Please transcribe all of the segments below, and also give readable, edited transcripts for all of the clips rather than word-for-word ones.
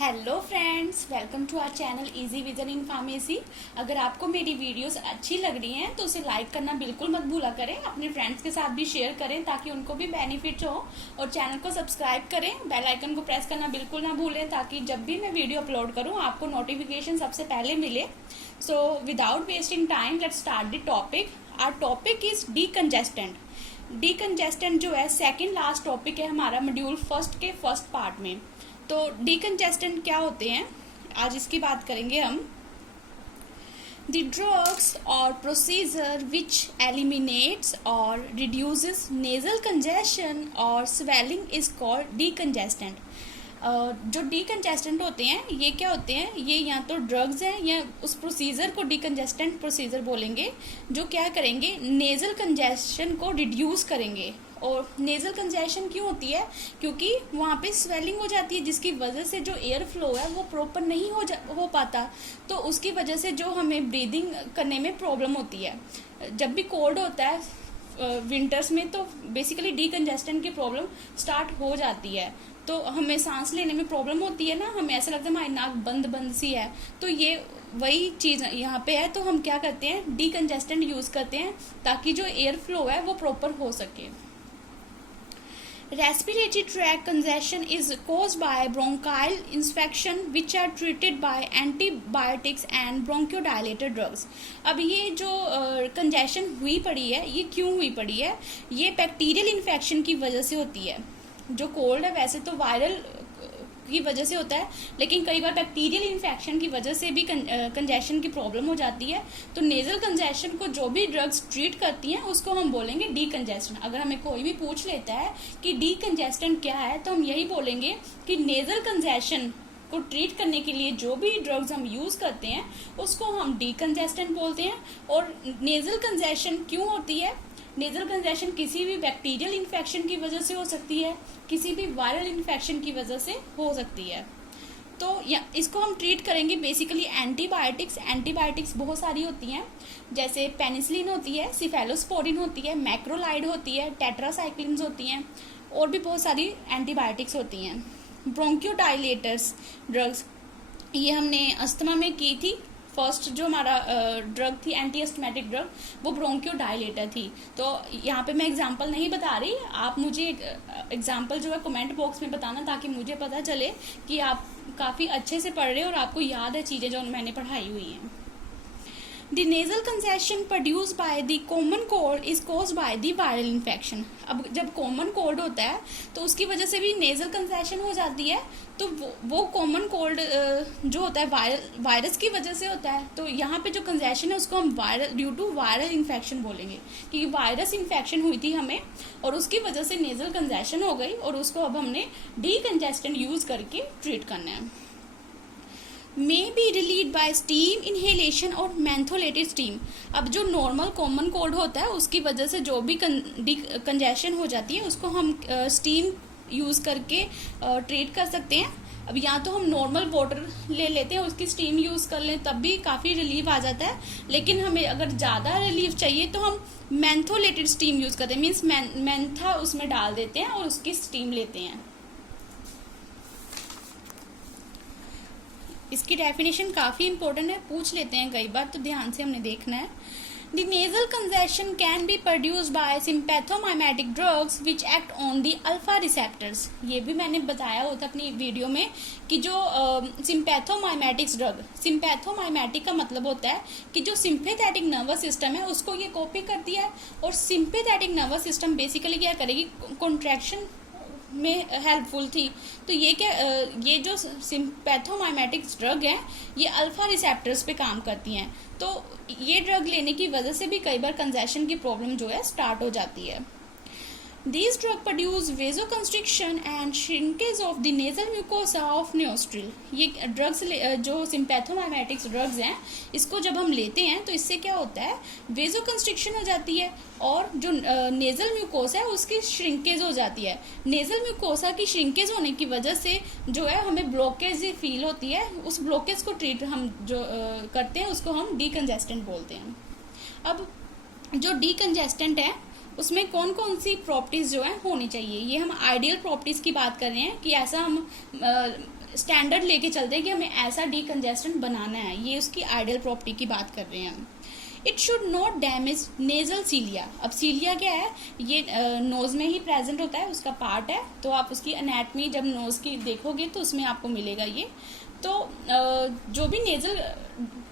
Hello friends, welcome to our channel easy vision in pharmacy. अगर आपको मेरी videos अच्छी लग रही हैं तो उसे लाइक करना बिल्कुल मत भूला करें। अपने फ्रेंड्स के साथ भी शेयर करें ताकि उनको भी बेनिफिट हो, और चैनल को सब्सक्राइब करें, बेल आइकन को प्रेस करना बिल्कुल ना भूलें ताकि जब भी मैं वीडियो अपलोड करूँ आपको नोटिफिकेशन सबसे पहले मिले। So without wasting time let's start the topic. Our topic is decongestant. Decongestant जो है सेकेंड लास्ट टॉपिक है हमारा मॉड्यूल फर्स्ट के फर्स्ट पार्ट में। तो डीकंजेस्टेंट क्या होते हैं, आज इसकी बात करेंगे हम। द ड्रग्स और प्रोसीजर विच एलिमिनेट्स और रिड्यूसेस नेजल कंजेशन और स्वेलिंग इज कॉल्ड डीकंजेस्टेंट। जो डीकंजेस्टेंट होते हैं ये क्या होते हैं, ये या तो ड्रग्स हैं या उस प्रोसीजर को डीकंजेस्टेंट प्रोसीजर बोलेंगे, जो क्या करेंगे, नेजल कंजेशन को रिड्यूस करेंगे। और नेजल कंजेशन क्यों होती है, क्योंकि वहाँ पे स्वेलिंग हो जाती है जिसकी वजह से जो एयर फ्लो है वो प्रॉपर नहीं हो पाता, तो उसकी वजह से जो हमें ब्रीदिंग करने में प्रॉब्लम होती है। जब भी कोल्ड होता है विंटर्स में तो बेसिकली डीकंजेस्टेंट की प्रॉब्लम स्टार्ट हो जाती है, तो हमें सांस लेने में प्रॉब्लम होती है ना, हमें ऐसा लगता है हमारी नाक बंद बंद सी है। तो ये वही चीज़ यहाँ पे है, तो हम क्या करते हैं, डीकंजेस्टेंट यूज़ करते हैं ताकि जो एयर फ्लो है वो प्रॉपर हो सके। Respiratory tract congestion is caused by bronchial infection which are treated by antibiotics and bronchodilator drugs। अब ये जो कंजेशन हुई पड़ी है ये क्यों हुई पड़ी है, ये बैक्टीरियल इन्फेक्शन की वजह से होती है। जो कोल्ड है वैसे तो वायरल की वजह से होता है, लेकिन कई बार बैक्टीरियल इन्फेक्शन की वजह से भी कंजेशन की प्रॉब्लम हो जाती है। तो नेजल कंजेशन को जो भी ड्रग्स ट्रीट करती हैं उसको हम बोलेंगे डीकंजेस्टेंट। अगर हमें कोई भी पूछ लेता है कि डीकंजेस्टेंट क्या है तो हम यही बोलेंगे कि नेजल कंजेशन को ट्रीट करने के लिए जो भी ड्रग्स हम यूज़ करते हैं उसको हम डीकंजेस्टेंट बोलते हैं। और नेजल कंजेशन क्यों होती है, नेजल कंजेशन किसी भी बैक्टीरियल इन्फेक्शन की वजह से हो सकती है, किसी भी वायरल इन्फेक्शन की वजह से हो सकती है। तो इसको हम ट्रीट करेंगे बेसिकली एंटीबायोटिक्स। एंटीबायोटिक्स बहुत सारी होती हैं, जैसे पेनिसिलिन होती है, सिफेलोस्पोरिन होती है, मैक्रोलाइड होती है, टेट्रासाइक्लिन्स होती हैं, और भी बहुत सारी एंटीबायोटिक्स होती हैं। ब्रोंकियोडाइलेटर्स ड्रग्स ये हमने अस्थमा में की थी। फर्स्ट जो हमारा ड्रग थी एंटी एस्थमेटिक ड्रग वो ब्रोंकियोडाइलेटर थी। तो यहाँ पे मैं एग्जांपल नहीं बता रही, आप मुझे एग्जांपल जो है कमेंट बॉक्स में बताना ताकि मुझे पता चले कि आप काफ़ी अच्छे से पढ़ रहे हो और आपको याद है चीज़ें जो मैंने पढ़ाई हुई हैं। The nasal congestion produced by the common cold is caused by the viral infection। अब जब कॉमन कोल्ड होता है तो उसकी वजह से भी नेजल कंजेशन हो जाती है, तो वो कॉमन कोल्ड जो होता है वायरस की वजह से होता है। तो यहाँ पे जो कंजेशन है उसको हम viral due to viral infection बोलेंगे, क्योंकि वायरस इन्फेक्शन हुई थी हमें और उसकी वजह से नेजल कंजेशन हो गई, और उसको अब हमने डीकंजेस्टेंट यूज़ करके ट्रीट करना है। May be relieved by steam inhalation और मेंथोलेटेड स्टीम। अब जो नॉर्मल कॉमन कोल्ड होता है उसकी वजह से जो भी कंजेशन हो जाती है उसको हम स्टीम यूज़ करके ट्रीट कर सकते हैं। अब या तो हम नॉर्मल वाटर ले लेते हैं उसकी स्टीम यूज़ कर लें तब भी काफ़ी रिलीफ आ जाता है, लेकिन हमें अगर ज़्यादा रिलीफ चाहिए तो हम मेंथोलेटेड स्टीम यूज़ करते हैं, मीन्स मेंथा उसमें डाल देते हैं और उसकी स्टीम लेते हैं। इसकी डेफिनेशन काफ़ी इंपॉर्टेंट है, पूछ लेते हैं कई बार, तो ध्यान से हमने देखना है। The nasal congestion can be produced by sympathomimetic drugs which act on the alpha receptors. ये भी मैंने बताया होता अपनी वीडियो में कि जो सिम्पैथोमाइमेटिक्स ड्रग, सिम्पैथोमाइमेटिक का मतलब होता है कि जो सिंपैथेटिक नर्वस सिस्टम है उसको ये कॉपी करती है, और सिंपैथेटिक नर्वस सिस्टम बेसिकली क्या करेगी, कॉन्ट्रैक्शन में हेल्पफुल थी। तो ये जो सिम्पैथोमाइमेटिक्स ड्रग है ये अल्फा रिसेप्टर्स पे काम करती हैं, तो ये ड्रग लेने की वजह से भी कई बार कंजेशन की प्रॉब्लम जो है स्टार्ट हो जाती है। These drugs produce vasoconstriction and shrinkage of the nasal mucosa of nostril। ये ड्रग्स जो सिम्पैथोमाइमेटिक्स ड्रग्स हैं इसको जब हम लेते हैं तो इससे क्या होता है, वेजोकंस्ट्रिक्शन हो जाती है और जो नेजल म्यूकोसा है उसकी श्रिंकेज हो जाती है। नेजल म्यूकोसा की श्रिंकेज होने की वजह से जो है हमें ब्लॉकेज फील होती है, उस ब्लॉकेज को ट्रीट हम जो करते हैं उसको हम डीकंजेस्टेंट बोलते हैं। अब जो डीकंजेस्टेंट है उसमें कौन कौन सी प्रॉपर्टीज़ जो है होनी चाहिए, ये हम आइडियल प्रॉपर्टीज़ की बात कर रहे हैं कि ऐसा हम स्टैंडर्ड लेके चलते हैं कि हमें ऐसा डीकंजेस्टेंट बनाना है, ये उसकी आइडियल प्रॉपर्टी की बात कर रहे हैं हम। It should not damage nasal cilia. अब सीलिया क्या है, ये नोज में ही प्रेजेंट होता है, उसका पार्ट है, तो आप उसकी एनाटमी जब नोज की देखोगे तो उसमें आपको मिलेगा ये। तो जो भी नेजल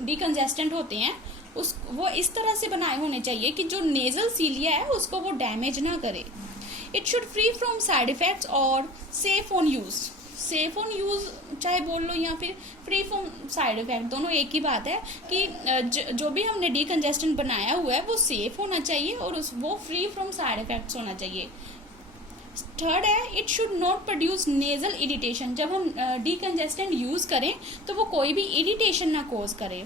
डीकंजेस्टेंट होते हैं वो इस तरह से बनाए होने चाहिए कि जो नेजल सीलिया है उसको वो डैमेज ना करे। It should free from side effects और safe on use. Safe on use चाहे बोल लो या फिर फ्री फ्रॉम साइड इफेक्ट, दोनों एक ही बात है कि जो भी हमने डीकंजेस्टेंट बनाया हुआ है वो सेफ होना चाहिए और वो फ्री फ्रॉम साइड इफेक्ट्स होना चाहिए। थर्ड है, it should not produce nasal irritation. जब हम डीकंजेस्टेंट यूज करें तो वो कोई भी इरिटेशन ना कॉज करे।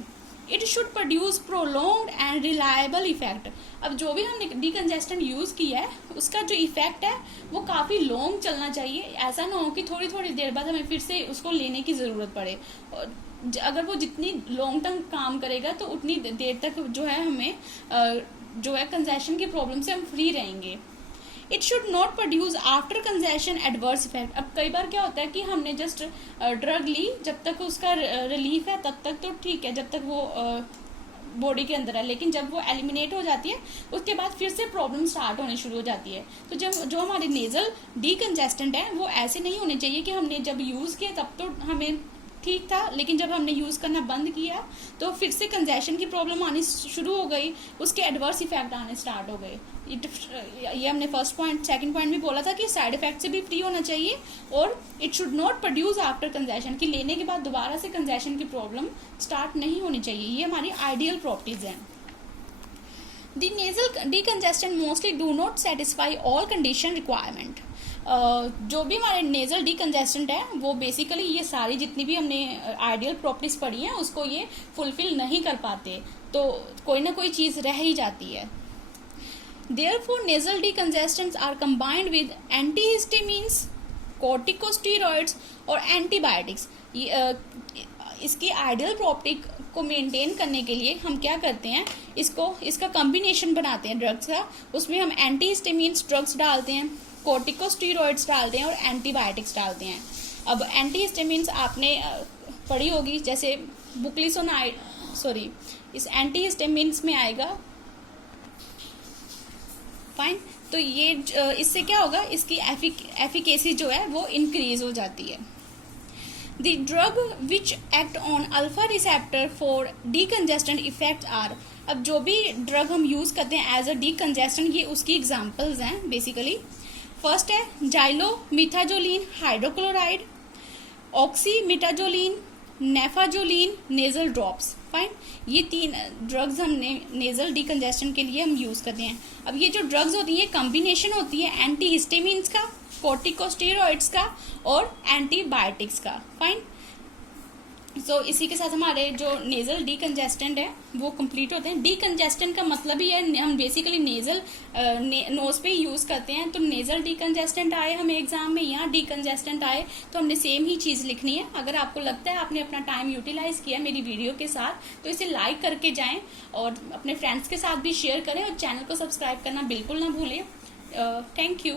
It should produce prolonged and reliable effect. अब जो भी हमने डीकंजेस्टेंट यूज किया है उसका जो इफेक्ट है वो काफी लॉन्ग चलना चाहिए। ऐसा ना हो कि थोड़ी थोड़ी देर बाद हमें फिर से उसको लेने की जरूरत पड़े। अगर वो जितनी लॉन्ग टर्म काम करेगा तो उतनी देर तक जो है हमें जो है कंजेशन की प्रॉब्लम से हम फ्री रहेंगे। It should not produce after congestion adverse effect. अब कई बार क्या होता है कि हमने जस्ट ड्रग ली, जब तक उसका रिलीफ है तब तक तो ठीक है, जब तक वो बॉडी के अंदर है, लेकिन जब वो एलिमिनेट हो जाती है उसके बाद फिर से प्रॉब्लम स्टार्ट होनी शुरू हो जाती है। तो जब जो हमारे नेजल डीकंजेस्टेंट है वो ऐसे नहीं होने चाहिए कि हमने जब यूज़ किया तब तो हमें ठीक था, लेकिन जब हमने यूज़ करना बंद किया तो फिर से कंजेशन की प्रॉब्लम आनी शुरू हो गई, उसके एडवर्स इफेक्ट आने स्टार्ट हो गए। ये हमने फर्स्ट पॉइंट सेकंड पॉइंट भी बोला था कि साइड इफेक्ट से भी फ्री होना चाहिए, और it should not produce after congestion, कि लेने के बाद दोबारा से कंजेशन की प्रॉब्लम स्टार्ट नहीं होनी चाहिए। ये हमारी आइडियल प्रॉपर्टीज हैं। The nasal decongestant mostly do not satisfy all condition requirement. जो भी हमारे नेजल डीकंजेस्टेंट है वो बेसिकली ये सारी जितनी भी हमने आइडियल प्रॉपर्टीज पढ़ी हैं उसको ये फुलफिल नहीं कर पाते, तो कोई ना कोई चीज़ रह ही जाती है। Therefore, nasal decongestants are combined with antihistamines, corticosteroids और एंटीबायोटिक्स। इसकी आइडियल प्रॉपर्टी को मेंटेन करने के लिए हम क्या करते हैं, इसका कॉम्बिनेशन बनाते हैं ड्रग्स का। उसमें हम एंटीहिस्टामिन्स ड्रग्स डालते हैं, कॉर्टिकोस्टेरॉइड्स डालते हैं और एंटीबायोटिक्स डालते हैं। अब एंटीहिस्टामिन्स आपने पढ़ी होगी, जैसे बुक्लिसोनाइड, सॉरी इस एंटीहिस्टामिन्स में आएगा फाइन। तो ये इससे क्या होगा, इसकी एफिकेसी जो है वो इंक्रीज हो जाती है। The drug which act on alpha receptor for decongestant effect are. अब जो भी ड्रग हम यूज करते हैं एज अ डीकंजेस्टेंट, ये उसकी एग्जांपल्स हैं बेसिकली। फर्स्ट है जाइलोमिथाजोलिन हाइड्रोक्लोराइड, ऑक्सीमिटाजोलिन, नेफाजोलिन, नेजल ड्रॉप्स। फाइन, ये 3 ड्रग्स हमने नेजल डीकंजेस्टेंट के लिए हम यूज़ करते हैं। अब ये जो ड्रग्स होती हैं कॉम्बिनेशन होती है एंटीहिस्टामिन्स का, कॉर्टिकोस्टेरॉइड्स का और एंटीबायोटिक्स का। फाइन, सो इसी के साथ हमारे जो नेजल डीकंजेस्टेंट है वो कंप्लीट होते हैं। डीकंजेस्टेंट का मतलब ही है हम बेसिकली नेजल नोज पे ही यूज़ करते हैं। तो नेजल डीकंजेस्टेंट आए हमें एग्जाम में, यहाँ डीकंजेस्टेंट आए तो हमने सेम ही चीज़ लिखनी है। अगर आपको लगता है आपने अपना टाइम यूटिलाइज किया मेरी वीडियो के साथ तो इसे लाइक करके जाएं और अपने फ्रेंड्स के साथ भी शेयर करें और चैनल को सब्सक्राइब करना बिल्कुल ना भूलें। Thank you.